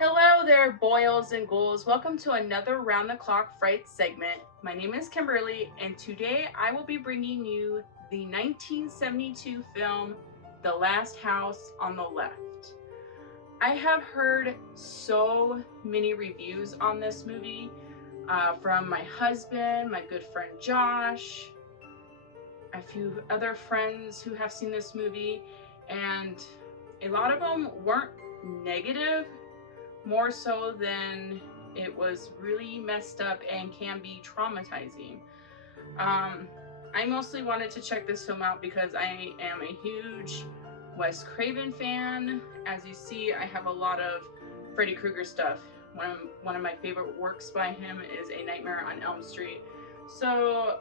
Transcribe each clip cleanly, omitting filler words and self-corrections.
Hello there, boils and ghouls. Welcome to another Round the Clock Fright segment. My name is Kimberly, and today I will be bringing you the 1972 film, The Last House on the Left. I have heard so many reviews on this movie from my husband, my good friend Josh, a few other friends who have seen this movie, and a lot of them weren't negative, more so than it was really messed up and can be traumatizing. I mostly wanted to check this film out because I am a huge Wes Craven fan. As you see, I have a lot of Freddy Krueger stuff. One of my favorite works by him is A Nightmare on Elm Street. So,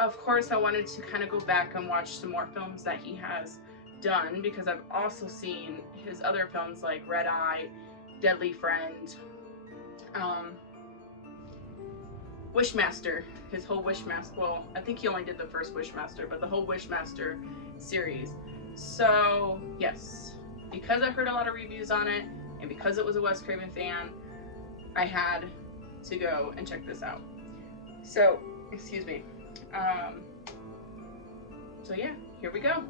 of course, I wanted to kind of go back and watch some more films that he has done because I've also seen his other films like Red Eye, Deadly Friend, um, Wishmaster, his whole Wishmaster. Well, I think he only did the first Wishmaster, but the whole Wishmaster series. So, yes, because I heard a lot of reviews on it, and because it was a Wes Craven fan, I had to go and check this out. So, excuse me. So yeah, here we go.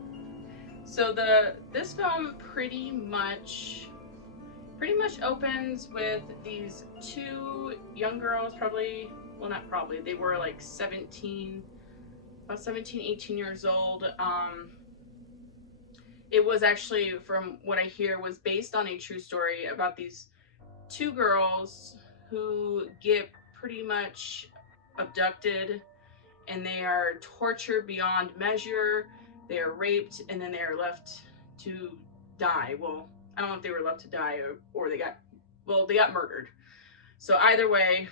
So this film pretty much opens with these two young girls, they were like 17, about 17, 18 years old. It was actually, from what I hear, was based on a true story about these two girls who get pretty much abducted, and they are tortured beyond measure. They are raped, and then they are left to die. Well, I don't know if they were left to die or they got murdered. So either way,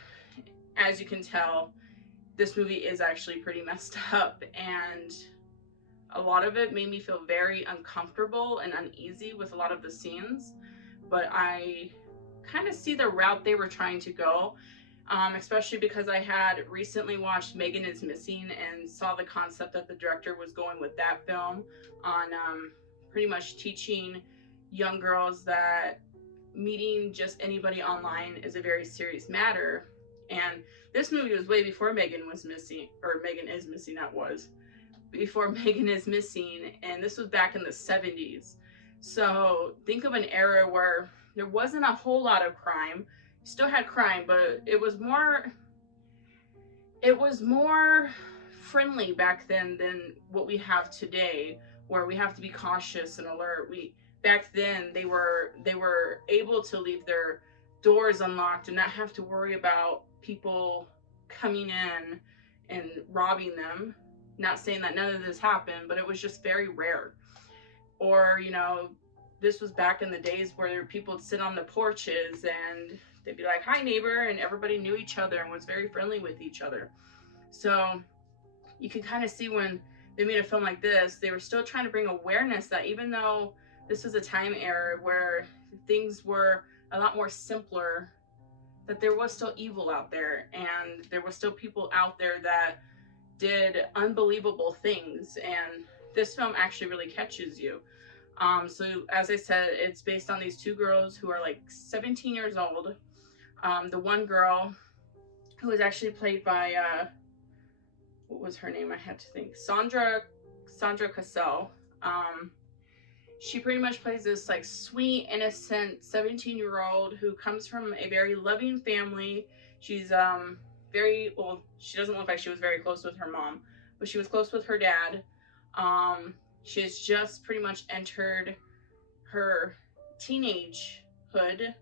as you can tell, this movie is actually pretty messed up, and a lot of it made me feel very uncomfortable and uneasy with a lot of the scenes. But I kind of see the route they were trying to go, especially because I had recently watched Megan is Missing and saw the concept that the director was going with that film on pretty much teaching young girls that meeting just anybody online is a very serious matter. And this movie was way before Megan was missing, or Megan is Missing, that was before Megan is Missing, and this was back in the 70s. So think of an era where there wasn't a whole lot of crime. You still had crime, but it was more friendly back then than what we have today, where we have to be cautious and alert. We Back then they were able to leave their doors unlocked and not have to worry about people coming in and robbing them. Not saying that none of this happened, but it was just very rare. Or, this was back in the days where people would sit on the porches and they'd be like, "Hi, neighbor," and everybody knew each other and was very friendly with each other. So you can kind of see when they made a film like this, they were still trying to bring awareness that even though this was a time era where things were a lot more simpler, that there was still evil out there, and there were still people out there that did unbelievable things. And this film actually really catches you. So as I said, it's based on these two girls who are like 17 years old. The one girl, who was actually played by what was her name? I had to think. Sandra Cassell. She pretty much plays this like sweet, innocent 17-year-old who comes from a very loving family. She's very well. She doesn't look like she was very close with her mom, but she was close with her dad. She has just pretty much entered her teenagehood,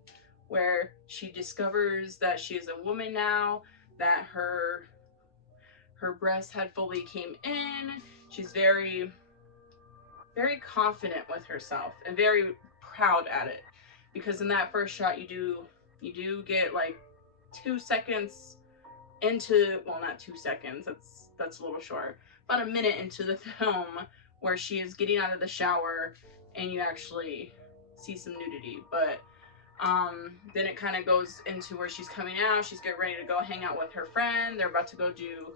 where she discovers that she is a woman now, that her breast had fully came in. She's very, very confident with herself and very proud at it, because in that first shot you do get like 2 seconds into, well, not 2 seconds, that's a little short, about a minute into the film, where she is getting out of the shower and you actually see some nudity. But then it kind of goes into where she's coming out, she's getting ready to go hang out with her friend. They're about to go do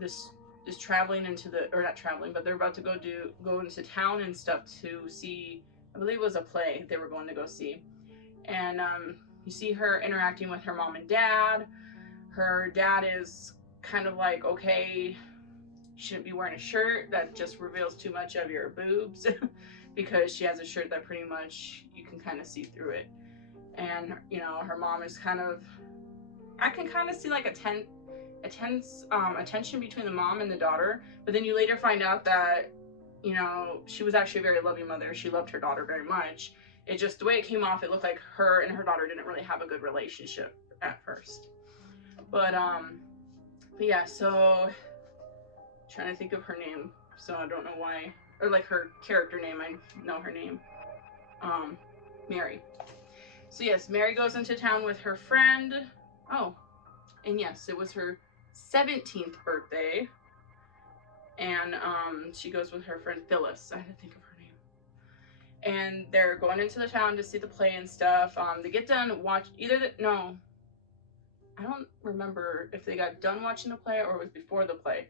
this traveling into the, or not traveling, but they're about to go into town and stuff to see, I believe it was a play they were going to go see. and you see her interacting with her mom and dad. Her dad is kind of like, okay, you shouldn't be wearing a shirt that just reveals too much of your boobs, because she has a shirt that pretty much you can kind of see through it. And you know, her mom is kind of, I can kind of see like a tense attention between the mom and the daughter, but then you later find out that, you know, she was actually a very loving mother. She loved her daughter very much. It just, the way it came off, it looked like her and her daughter didn't really have a good relationship at first. But yeah, so trying to think of her name, so I don't know why, or like her character name, I know her name, Mary. So yes, Mary goes into town with her friend. Oh, and yes, it was her 17th birthday, and she goes with her friend Phyllis. I had to think of her name. And they're going into the town to see the play and stuff. They get done no, I don't remember if they got done watching the play or it was before the play,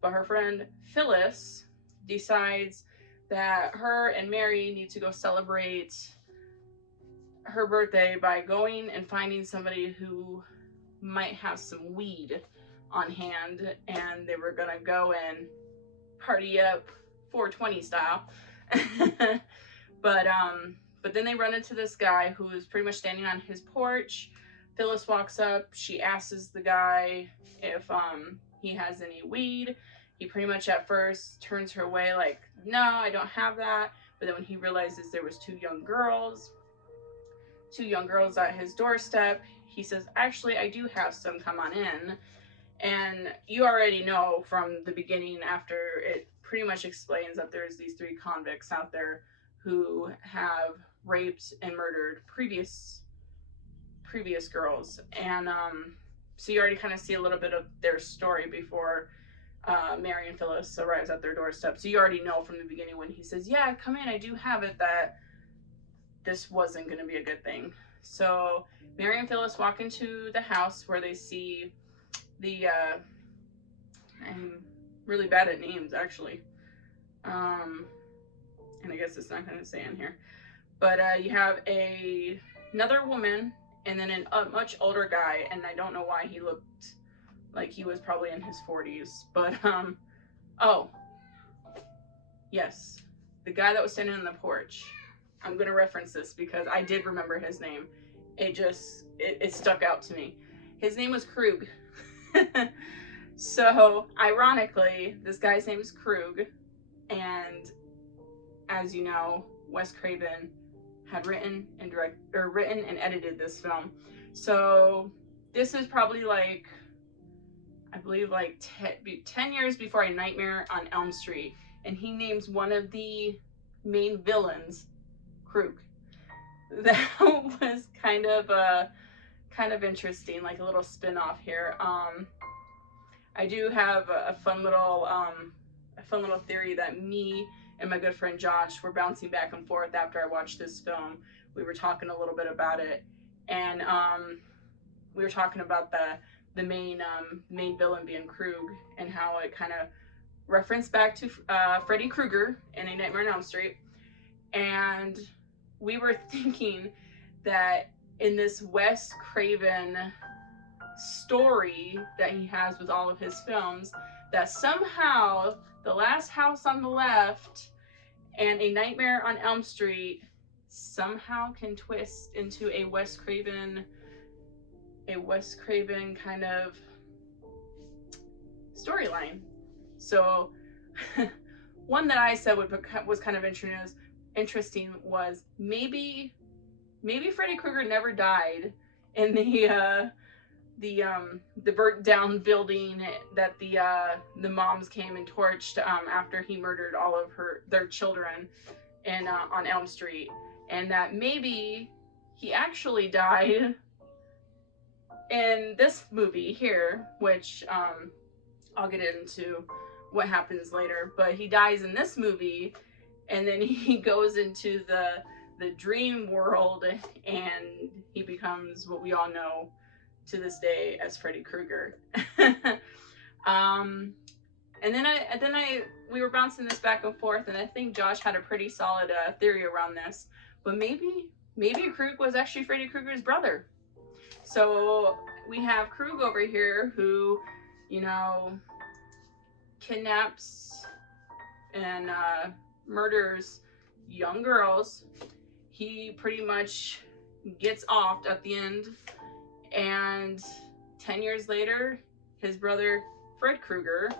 but her friend Phyllis decides that her and Mary need to go celebrate her birthday by going and finding somebody who might have some weed on hand, and they were gonna go and party up 420 style. But then they run into this guy who is pretty much standing on his porch. Phyllis walks up, she asks the guy if he has any weed. He pretty much at first turns her away like, no, I don't have that. But then when he realizes there was two young girls at his doorstep, he says, actually, I do have some, come on in. And you already know from the beginning, after it pretty much explains that there's these three convicts out there who have raped and murdered previous girls. And so you already kind of see a little bit of their story before Mary and Phyllis arrives at their doorstep. So you already know from the beginning when he says, yeah, come in, I do have it, that this wasn't going to be a good thing. So Mary and Phyllis walk into the house where they see the I'm really bad at names, actually, and I guess it's not going to say in here, but you have another woman and then a much older guy, and I don't know why he looked like he was probably in his 40s, but oh yes, the guy that was standing on the porch. I'm going to reference this because I did remember his name. It stuck out to me. His name was Krug. So ironically, this guy's name is Krug, and as you know, Wes Craven had written and edited this film. So this is probably like, I believe like 10 years before A Nightmare on Elm Street, and he names one of the main villains Krug. That was kind of interesting, like a little spin-off here. I do have a fun little theory that me and my good friend Josh were bouncing back and forth after I watched this film. We were talking a little bit about it, and we were talking about the main villain being Krug, and how it kind of referenced back to Freddy Krueger in A Nightmare on Elm Street. And we were thinking that in this Wes Craven story that he has with all of his films, that somehow The Last House on the Left and A Nightmare on Elm Street somehow can twist into a Wes Craven kind of storyline. So one that I said was kind of interesting was maybe Freddy Krueger never died in the burnt down building that the moms came and torched after he murdered all of their children on Elm Street, and that maybe he actually died in this movie here, which I'll get into what happens later, but he dies in this movie, and then he goes into the dream world, and he becomes what we all know to this day as Freddy Krueger. And then we were bouncing this back and forth, and I think Josh had a pretty solid theory around this. But maybe maybe Krug was actually Freddy Krueger's brother. So we have Krug over here who, you know, kidnaps and murders young girls. He pretty much gets offed at the end, and 10 years later, his brother Fred Krueger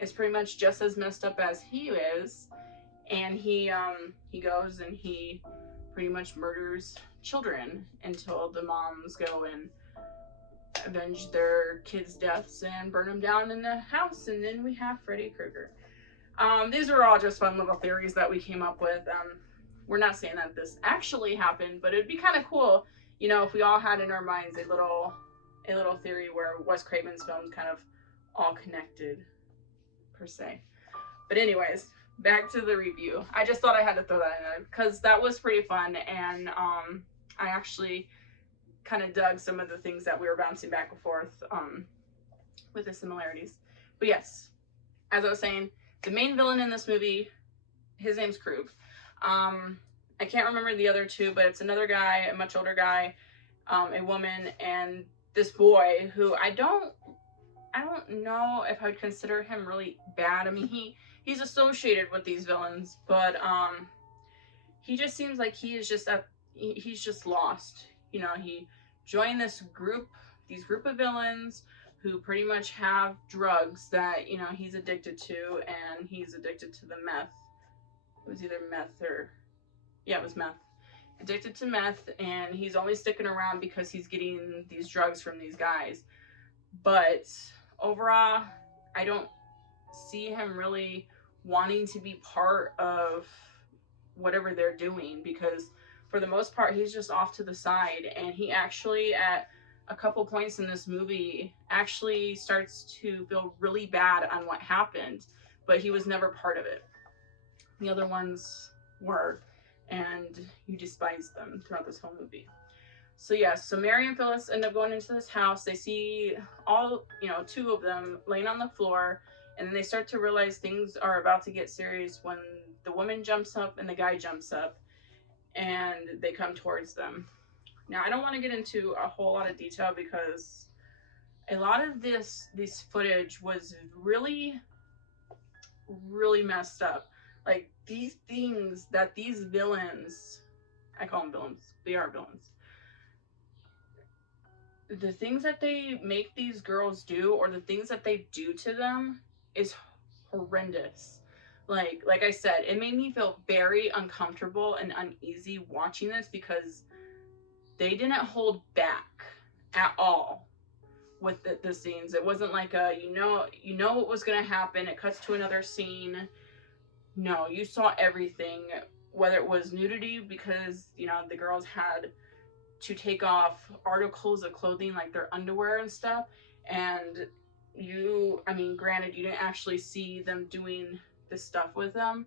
is pretty much just as messed up as he is, and he goes and he pretty much murders children until the moms go and avenge their kids' deaths and burn them down in the house, and then we have Freddy Krueger. These were all just fun little theories that we came up with. We're not saying that this actually happened, but it'd be kind of cool, you know, if we all had in our minds a little theory where Wes Craven's films kind of all connected, per se. But anyways, back to the review. I just thought I had to throw that in there because that was pretty fun, and I actually kind of dug some of the things that we were bouncing back and forth with the similarities. But yes, as I was saying, the main villain in this movie, his name's Krug. I can't remember the other two, but it's another guy, a much older guy, a woman, and this boy who I don't know if I would consider him really bad. I mean, he's associated with these villains, but he just seems like he's just lost. You know, he joined this group of villains who pretty much have drugs that, you know, he's addicted to, and he's addicted to the meth. It was either meth or, yeah, it was meth. Addicted to meth, and he's only sticking around because he's getting these drugs from these guys. But overall, I don't see him really wanting to be part of whatever they're doing, because for the most part, he's just off to the side, and he actually, at a couple points in this movie, actually starts to feel really bad on what happened, but he was never part of it. The other ones were, and you despise them throughout this whole movie. So yes, so Mary and Phyllis end up going into this house. They see all, you know, two of them laying on the floor, and then they start to realize things are about to get serious when the woman jumps up and the guy jumps up, and they come towards them. Now, I don't want to get into a whole lot of detail because a lot of this footage was really, really messed up. Like, these things that these villains, I call them villains, they are villains. The things that they make these girls do, or the things that they do to them, is horrendous. Like I said, it made me feel very uncomfortable and uneasy watching this because they didn't hold back at all with the scenes. It wasn't like you know what was going to happen. It cuts to another scene. No, you saw everything, whether it was nudity because, you know, the girls had to take off articles of clothing like their underwear and stuff, and I mean, granted, you didn't actually see them doing this stuff with them,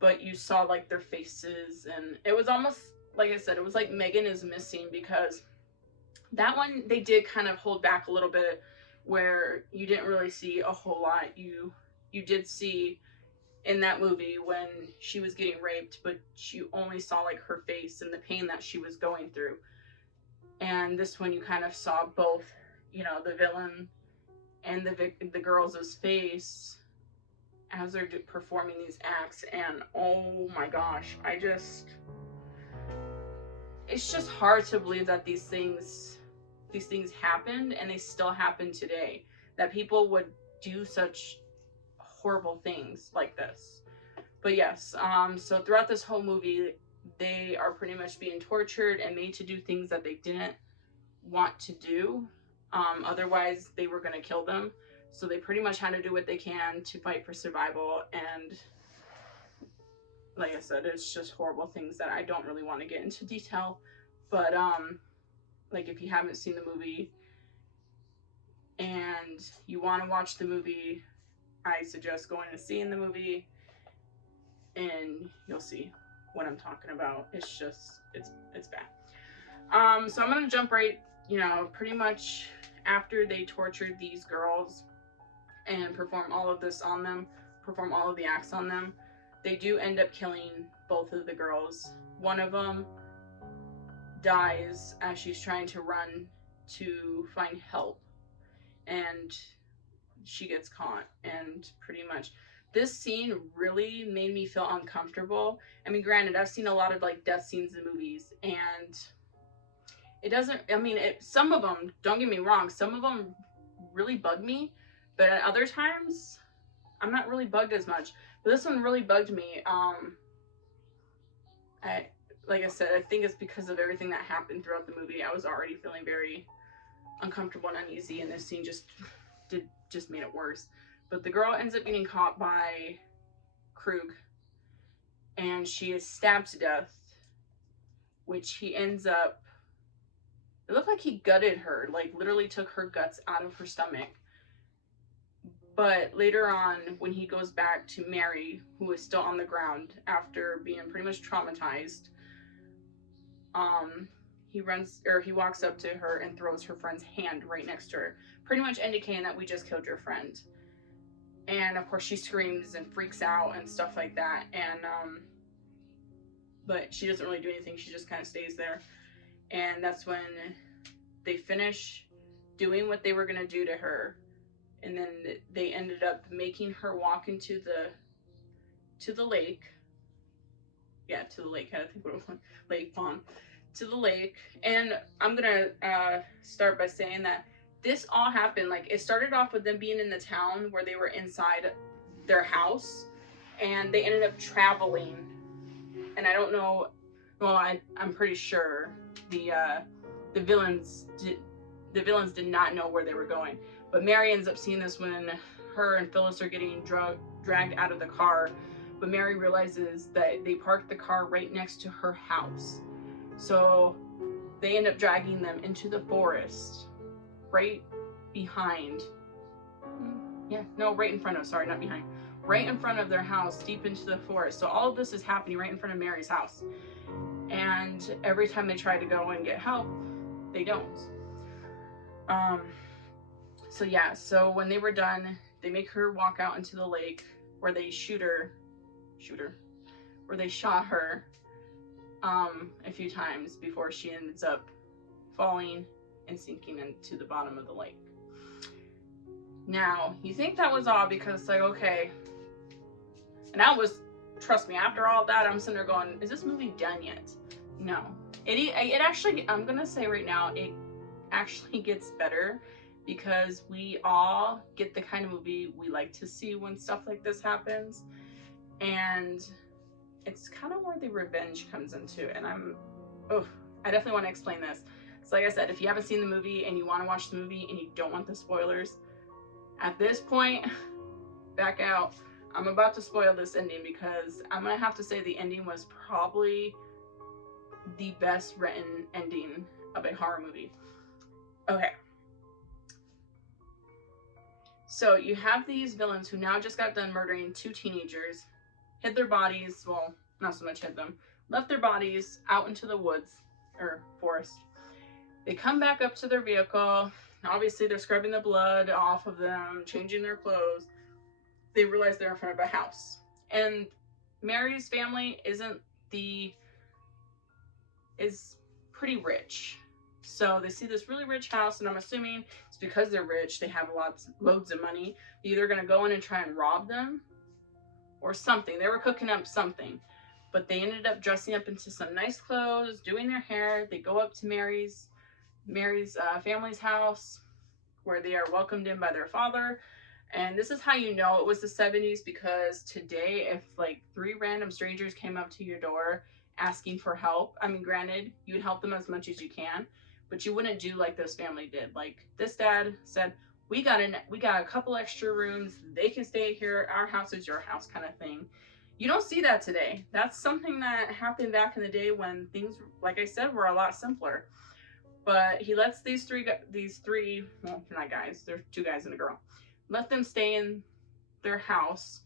but you saw like their faces, and it was almost, like I said, it was like Megan is Missing, because that one they did kind of hold back a little bit where you didn't really see a whole lot. You did see in that movie when she was getting raped, but you only saw like her face and the pain that she was going through. And this one you kind of saw both, you know, the villain and the girl's face as they're performing these acts. And oh my gosh, it's just hard to believe that these things happened, and they still happen today, that people would do such horrible things like this. But yes, so throughout this whole movie, they are pretty much being tortured and made to do things that they didn't want to do. Otherwise, they were going to kill them. So they pretty much had to do what they can to fight for survival. And like I said, it's just horrible things that I don't really want to get into detail. But like, if you haven't seen the movie and you want to watch the movie, I suggest going and seeing the movie, and you'll see what I'm talking about. It's just, it's bad. So I'm gonna jump right, you know, pretty much after they tortured these girls and perform all of this on them, perform all of the acts on them, they do end up killing both of the girls. One of them dies as she's trying to run to find help, and she gets caught. And pretty much this scene really made me feel uncomfortable. I mean, granted, I've seen a lot of like death scenes in movies, and it doesn't, I mean, some of them, don't get me wrong, some of them really bug me, but at other times I'm not really bugged as much. But this one really bugged me. Like I said, I think it's because of everything that happened throughout the movie. I was already feeling very uncomfortable and uneasy, and this scene just made it worse. But the girl ends up getting caught by Krug, and she is stabbed to death, which he ends up, it looked like he gutted her, like literally took her guts out of her stomach. But later on, when he goes back to Mary, who is still on the ground after being pretty much traumatized, he walks up to her and throws her friend's hand right next to her, pretty much indicating that we just killed your friend. And of course she screams and freaks out and stuff like that. And but she doesn't really do anything. She just kind of stays there. And that's when they finish doing what they were gonna do to her. And then they ended up making her walk into the lake. Yeah, to the lake. I think what it was, Lake Pond. To the lake. And I'm gonna start by saying that this all happened, like, it started off with them being in the town where they were inside their house, and they ended up traveling. And I don't know, well, I'm pretty sure the villains did not know where they were going. But Mary ends up seeing this when her and Phyllis are getting dragged out of the car. But Mary realizes that they parked the car right next to her house. So they end up dragging them into the forest, right behind. Right in front of, sorry, not behind. Right in front of their house, deep into the forest. So all of this is happening right in front of Mary's house. And every time they try to go and get help, they don't. So yeah, so when they were done, they make her walk out into the lake where they where they shot her a few times before she ends up falling and sinking into the bottom of the lake. Now, you think that was all because it's like, okay. And that was, trust me, after all that, I'm sitting there going, is this movie done yet? No. It actually, I'm gonna say right now, it actually gets better, because we all get the kind of movie we like to see when stuff like this happens. And it's kind of where the revenge comes into. And I definitely want to explain this. So like I said, if you haven't seen the movie and you want to watch the movie and you don't want the spoilers, at this point, back out. I'm about to spoil this ending, because I'm gonna have to say the ending was probably the best written ending of a horror movie. Okay. So you have these villains who now just got done murdering 2 teenagers, hid their bodies, well, not so much hid them, left their bodies out into the woods, or forest. They come back up to their vehicle. Obviously, they're scrubbing the blood off of them, changing their clothes. They realize they're in front of a house. And Mary's family is pretty rich. So they see this really rich house, and I'm assuming it's because they're rich, they have loads of money. They're either going to go in and try and rob them or something. They were cooking up something. But they ended up dressing up into some nice clothes, doing their hair. They go up to Mary's family's house, where they are welcomed in by their father. And this is how you know it was the 70s, because today, if like 3 random strangers came up to your door asking for help, I mean, granted, you would help them as much as you can, but you wouldn't do like this family did. Like, this dad said, we got a couple extra rooms, they can stay here, our house is your house, kind of thing. You don't see that today. That's something that happened back in the day when things, like I said, were a lot simpler. But he lets these three, well, not guys, they're 2 guys and a girl, let them stay in their house.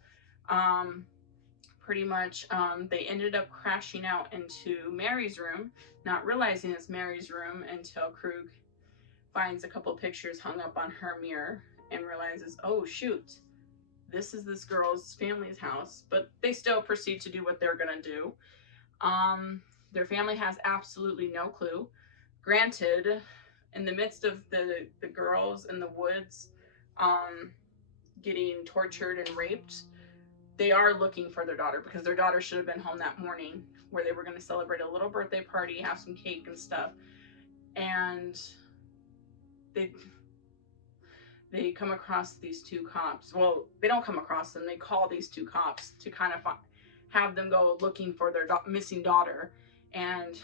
Pretty much, they ended up crashing out into Mary's room, not realizing it's Mary's room until Krug finds a couple pictures hung up on her mirror and realizes, oh shoot, this is this girl's family's house, but they still proceed to do what they're gonna do. Their family has absolutely no clue. Granted, in the midst of the girls in the woods getting tortured and raped, they are looking for their daughter because their daughter should have been home that morning where they were going to celebrate a little birthday party, have some cake and stuff. And they come across these two cops. Well, they don't come across them. They call these two cops to kind of have them go looking for their missing daughter. And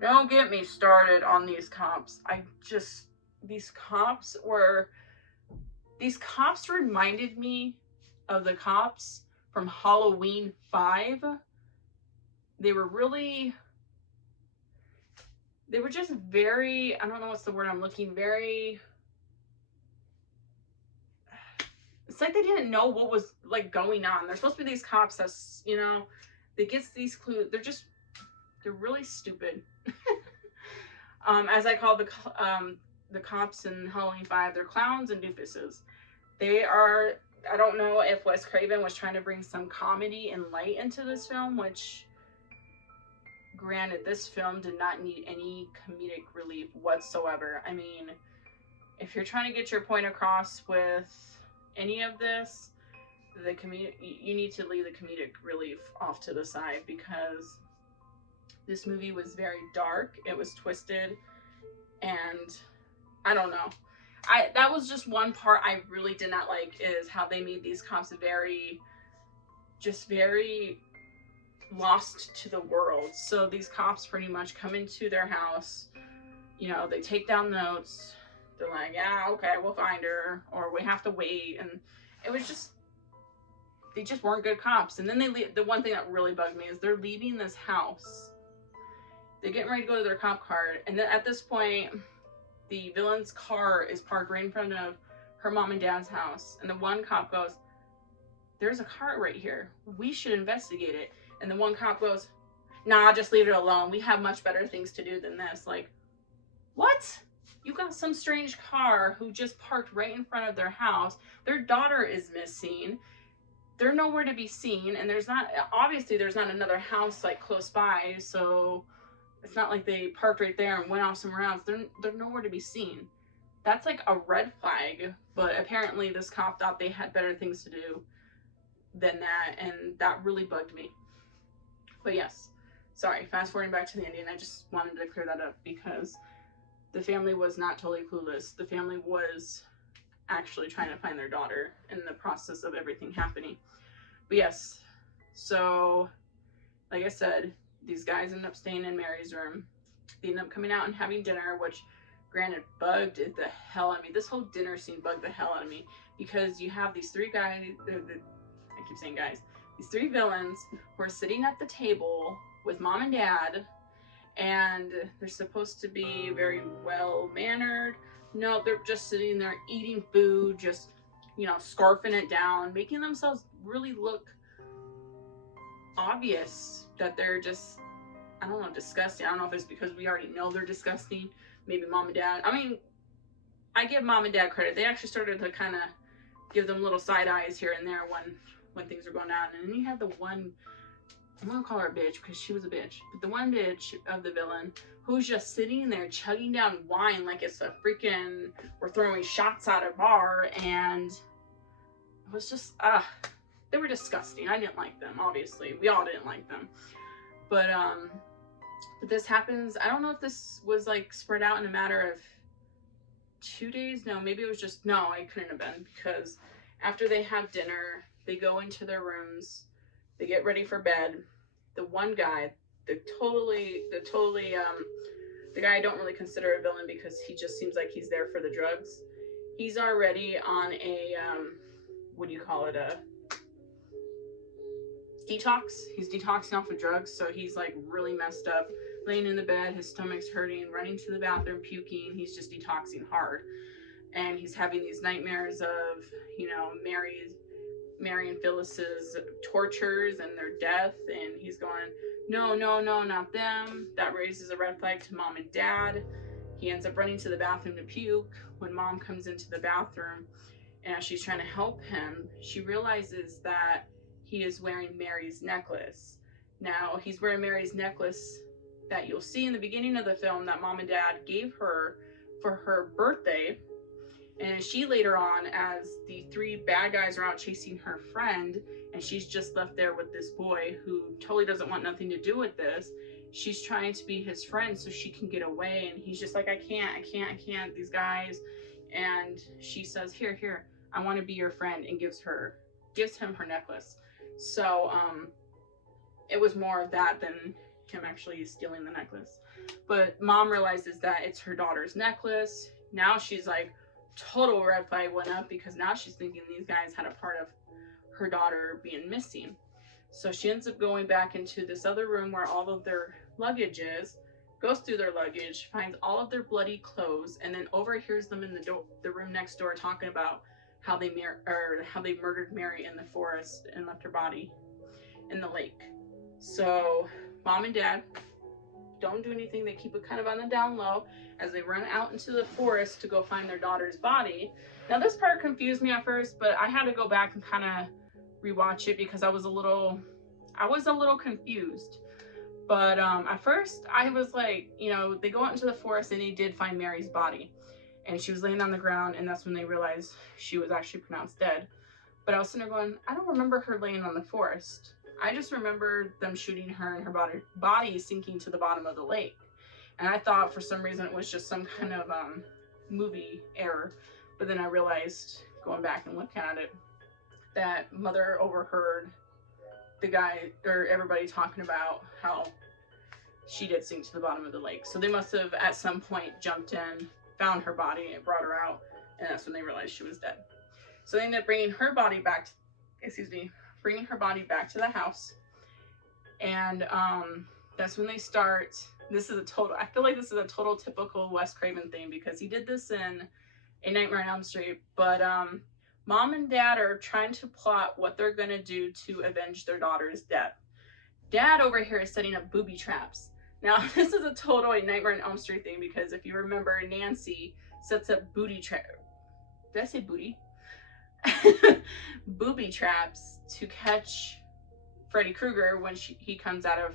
don't get me started on these cops. These cops reminded me of the cops from Halloween 5. They were just very, I don't know what's the word I'm looking, very, it's like they didn't know what was like going on. They're supposed to be these cops that's, you know, they get these clues. They're really stupid. As I call the cops in Halloween 5, they're clowns and doofuses. They are, I don't know if Wes Craven was trying to bring some comedy and light into this film, which, granted, this film did not need any comedic relief whatsoever. I mean, if you're trying to get your point across with any of this, you need to leave the comedic relief off to the side, because this movie was very dark, it was twisted, and I don't know. That was just one part I really did not like, is how they made these cops very lost to the world. So these cops pretty much come into their house, you know, they take down notes, they're like, yeah, okay, we'll find her, or we have to wait, and it was just, they just weren't good cops. And then they leave. The one thing that really bugged me is they're leaving this house, they're getting ready to go to their cop car, and then at this point, the villain's car is parked right in front of her mom and dad's house, and the one cop goes, there's a car right here, we should investigate it. And the one cop goes, nah, just leave it alone, we have much better things to do than this. Like, what? You got some strange car who just parked right in front of their house, their daughter is missing, they're nowhere to be seen, and obviously there's not another house like close by, so it's not like they parked right there and went off somewhere else. They're nowhere to be seen. That's like a red flag, but apparently this cop thought they had better things to do than that, and that really bugged me. But yes, sorry, fast forwarding back to the ending, I just wanted to clear that up, because the family was not totally clueless. The family was actually trying to find their daughter in the process of everything happening. But yes, so like I said, these guys end up staying in Mary's room. They end up coming out and having dinner, which, granted, bugged the hell out of me. This whole dinner scene bugged the hell out of me, because you have these three guys, I keep saying guys, these three villains who are sitting at the table with mom and dad, and they're supposed to be very well-mannered. No, they're just sitting there eating food, just, you know, scarfing it down, making themselves really look obvious that they're just, I don't know, disgusting. I don't know if it's because we already know they're disgusting. Maybe mom and dad. I mean, I give mom and dad credit. They actually started to kind of give them little side eyes here and there when things were going down. And then you have the one, I'm gonna call her a bitch because she was a bitch, but the one bitch of the villain who's just sitting there chugging down wine like it's a freaking, we're throwing shots at a bar, and it was just, they were disgusting. I didn't like them, obviously. We all didn't like them. But this happens, I don't know if this was like spread out in a matter of 2 days. No, maybe it was just, no, it couldn't have been, because after they have dinner, they go into their rooms, they get ready for bed. The one guy, the guy I don't really consider a villain, because he just seems like he's there for the drugs. He's already on a, what do you call it, a detox. He's detoxing off of drugs, so he's like really messed up, laying in the bed, his stomach's hurting, running to the bathroom, puking. He's just detoxing hard, and he's having these nightmares of, you know, Mary and Phyllis's tortures and their death, and he's going, no, not them. That raises a red flag to mom and dad. He ends up running to the bathroom to puke when mom comes into the bathroom, And as she's trying to help him, she realizes that he is wearing Mary's necklace. Now, he's wearing Mary's necklace that you'll see in the beginning of the film that mom and dad gave her for her birthday. And she later on, as the three bad guys are out chasing her friend, and she's just left there with this boy who totally doesn't want nothing to do with this, she's trying to be his friend so she can get away. And he's just like, I can't, these guys. And she says, here, I want to be your friend, and gives him her necklace. So, it was more of that than him actually stealing the necklace. But mom realizes that it's her daughter's necklace. Now she's like, total red flag went up, because now she's thinking these guys had a part of her daughter being missing. So she ends up going back into this other room where all of their luggage is, goes through their luggage, finds all of their bloody clothes, and then overhears them in the room next door talking about how they murdered Mary in the forest and left her body in the lake. So mom and dad don't do anything. They keep it kind of on the down low as they run out into the forest to go find their daughter's body. Now, this part confused me at first, but I had to go back and kind of rewatch it because I was a little confused. But at first I was like, they go out into the forest and they did find Mary's body, and she was laying on the ground, and that's when they realized she was actually pronounced dead. But I was sitting there going, I don't remember her laying on the forest. I just remember them shooting her and her body sinking to the bottom of the lake. And I thought for some reason it was just some kind of movie error. But then I realized, going back and looking at it, that mother overheard the guy or everybody talking about how she did sink to the bottom of the lake. So they must have at some point jumped in, found her body, and brought her out. And that's when they realized she was dead. So they ended up bringing her body back to the house. And that's when they start. I feel like this is a total typical Wes Craven thing, because he did this in A Nightmare on Elm Street. But mom and dad are trying to plot what they're going to do to avenge their daughter's death. Dad over here is setting up booby traps. Now, this is a total A Nightmare on Elm Street thing, because if you remember, Nancy sets up booby trap. Did I say booty? Booby traps to catch Freddy Krueger when he comes out of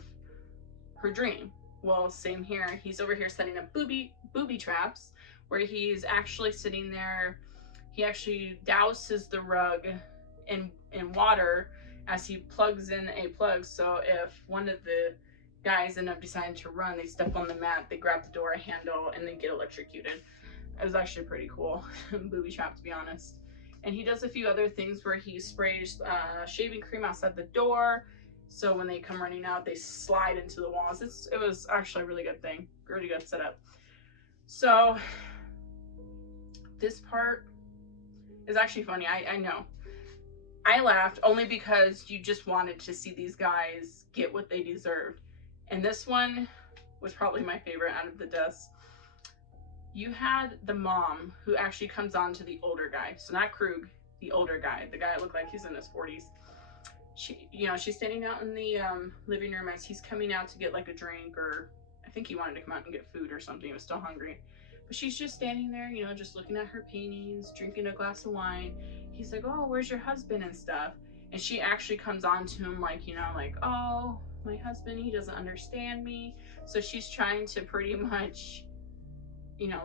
her dream. Well, same here. He's over here setting up booby traps where he's actually sitting there. He actually douses the rug in water as he plugs in a plug. So if one of the guys end up deciding to run, they step on the mat, they grab the door handle, and they get electrocuted. It was actually pretty cool booby trap, to be honest. And he does a few other things where he sprays shaving cream outside the door, so when they come running out, they slide into the walls. It was actually a really good thing, really good setup. So this part is actually funny. I know. I laughed only because you just wanted to see these guys get what they deserved. And this one was probably my favorite out of the deaths. You had the mom who actually comes on to the older guy. So not Krug, the older guy. The guy that looked like he's in his 40s. She's standing out in the living room as he's coming out to get like a drink, or I think he wanted to come out and get food or something. He was still hungry. But she's just standing there, just looking at her paintings, drinking a glass of wine. He's like, oh, where's your husband and stuff? And she actually comes on to him like, oh, my husband, he doesn't understand me. So she's trying to pretty much,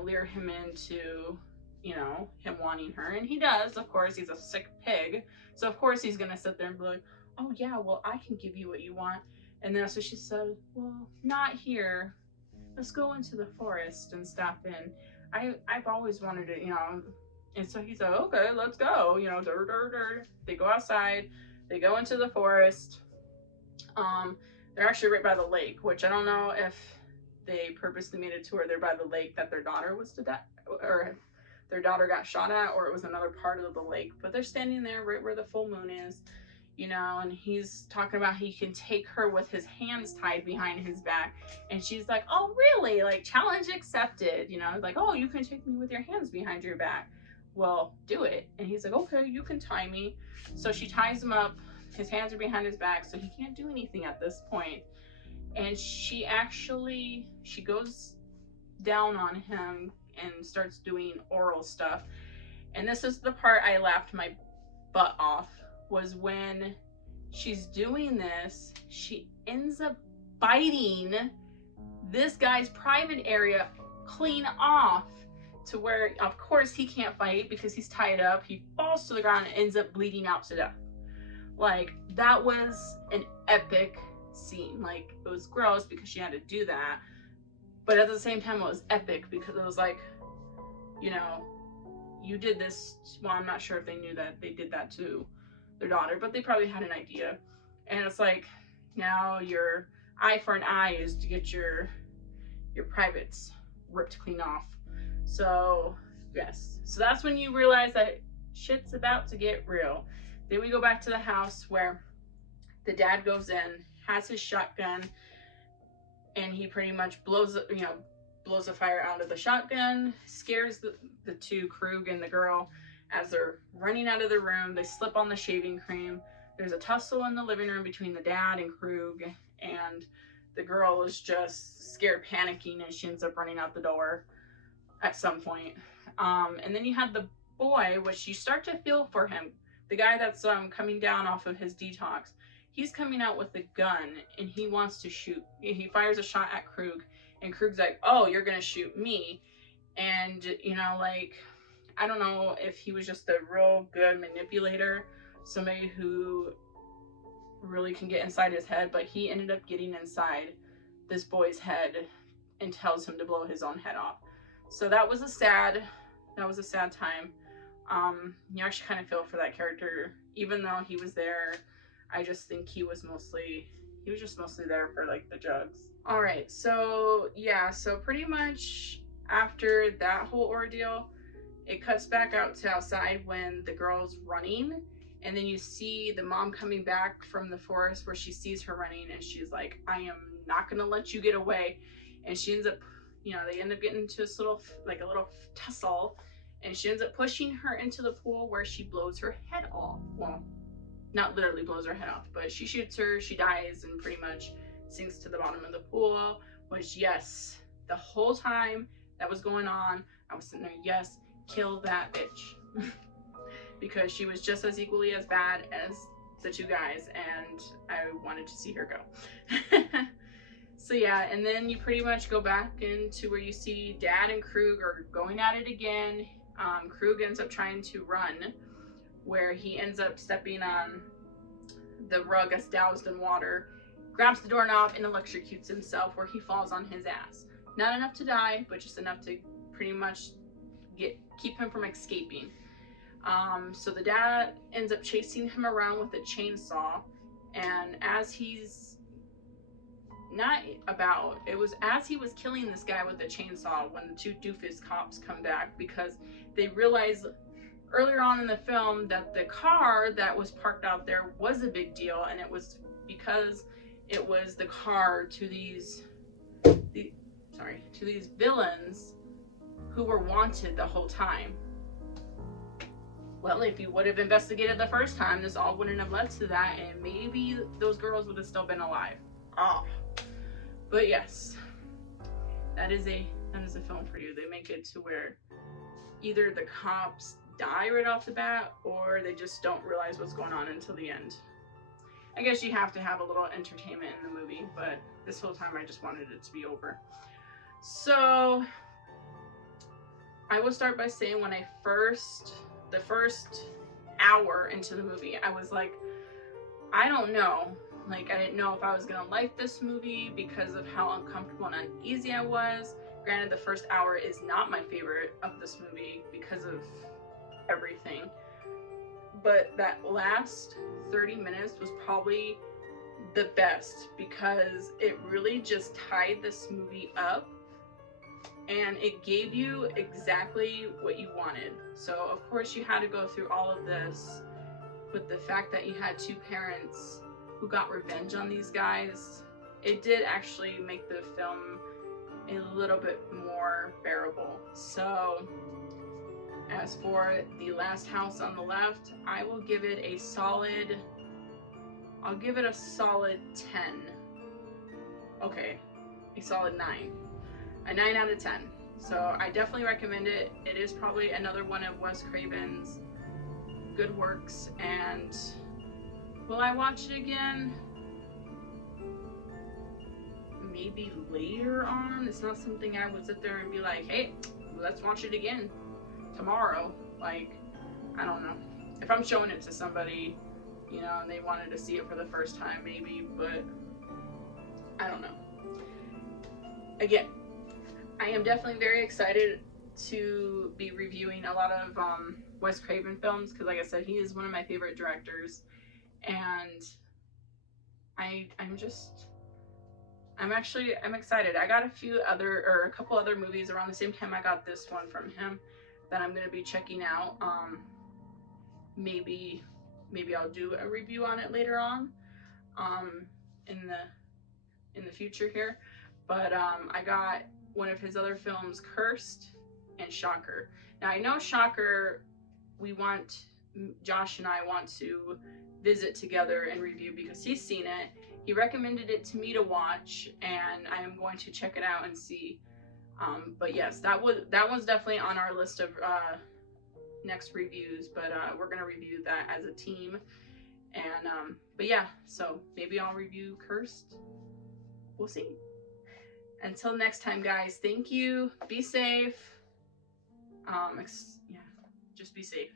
lure him into, him wanting her. And he does, of course. He's a sick pig. So of course he's going to sit there and be like, oh yeah, well, I can give you what you want. And then so she said, well, not here. Let's go into the forest and stuff. And I've always wanted to, and so he said, okay, let's go, They go outside, they go into the forest. They're actually right by the lake, which I don't know if they purposely made it to where they're by the lake that their daughter was to that, or their daughter got shot at, or it was another part of the lake. But they're standing there right where the full moon is, and he's talking about he can take her with his hands tied behind his back. And she's like, oh, really? Like, challenge accepted, like, oh, you can take me with your hands behind your back. Well, do it. And he's like, okay, you can tie me. So she ties him up. His hands are behind his back, so he can't do anything at this point. And she goes down on him and starts doing oral stuff. And this is the part I laughed my butt off, was when she's doing this, she ends up biting this guy's private area clean off, to where, of course, he can't fight because he's tied up. He falls to the ground and ends up bleeding out to death. Like, that was an epic scene. Like, it was gross because she had to do that, but at the same time, it was epic because it was like, you know, you did this. Well, I'm not sure if they knew that they did that to their daughter, but they probably had an idea. And it's like, now your eye for an eye is to get your privates ripped clean off. So yes, so that's when you realize that shit's about to get real. Then we go back to the house where the dad goes in, has his shotgun, and he pretty much blows the fire out of the shotgun, scares the two, Krug and the girl, as they're running out of the room. They slip on the shaving cream. There's a tussle in the living room between the dad and Krug, and the girl is just scared, panicking, and she ends up running out the door at some point. And then you had the boy, which you start to feel for him. The guy that's coming down off of his detox. He's coming out with a gun, and he wants to shoot. He fires a shot at Krug, and Krug's like, oh, you're gonna shoot me. And, you know, like, I don't know if he was just a real good manipulator, somebody who really can get inside his head, but he ended up getting inside this boy's head and tells him to blow his own head off. So that was a sad time. You actually kind of feel for that character, even though he was there. I just think he was just mostly there for like the drugs. All right, so yeah, so pretty much after that whole ordeal, it cuts back out to outside when the girl's running, and then you see the mom coming back from the forest where she sees her running, and she's like, I am not gonna let you get away. And she ends up, you know, they end up getting into this little tussle, and she ends up pushing her into the pool where she blows her head off. Well, not literally blows her head off, but she shoots her, she dies, and pretty much sinks to the bottom of the pool. Which, yes, the whole time that was going on, I was sitting there, yes, kill that bitch. Because she was just as equally as bad as the two guys, and I wanted to see her go. So yeah, and then you pretty much go back into where you see Dad and Krug are going at it again. Krug ends up trying to run, where he ends up stepping on the rug that's doused in water, grabs the doorknob, and electrocutes himself, where he falls on his ass. Not enough to die, but just enough to pretty much keep him from escaping. So the dad ends up chasing him around with a chainsaw, and as he was killing this guy with the chainsaw when the two doofus cops come back, because they realize earlier on in the film that the car that was parked out there was a big deal, and it was because it was the car to these villains who were wanted the whole time. Well, if you would have investigated the first time, this all wouldn't have led to that, and maybe those girls would have still been alive. But yes, that is a film for you. They make it to where either the cops die right off the bat, or they just don't realize what's going on until the end. I guess you have to have a little entertainment in the movie, but this whole time I just wanted it to be over. So I will start by saying, when the first hour into the movie, I was like, I don't know. Like, I didn't know if I was gonna like this movie because of how uncomfortable and uneasy I was. Granted, the first hour is not my favorite of this movie because of everything. But that last 30 minutes was probably the best, because it really just tied this movie up, and it gave you exactly what you wanted. So of course you had to go through all of this, but the fact that you had two parents who got revenge on these guys, it did actually make the film a little bit more bearable. So as for The Last House on the Left, I will give it a solid, I'll give it a solid 10. Okay, a solid 9. A 9 out of 10. So I definitely recommend it. It is probably another one of Wes Craven's good works. And will I watch it again? Maybe later on. It's not something I would sit there and be like, hey, let's watch it again tomorrow. Like, I don't know. If I'm showing it to somebody, you know, and they wanted to see it for the first time, maybe, but I don't know. Again, I am definitely very excited to be reviewing a lot of Wes Craven films because, like I said, he is one of my favorite directors, and I'm excited. I got a couple other movies around the same time I got this one from him that I'm gonna be checking out. Maybe I'll do a review on it later on, um, in the future here. But I got one of his other films, Cursed and Shocker. Now I know Shocker, Josh and I want to visit together and review because he's seen it. He recommended it to me to watch, and I am going to check it out and see. But yes, that one's definitely on our list of next reviews. But we're gonna review that as a team. And but yeah, so maybe I'll review Cursed. We'll see. Until next time, guys. Thank you. Be safe. Yeah, just be safe.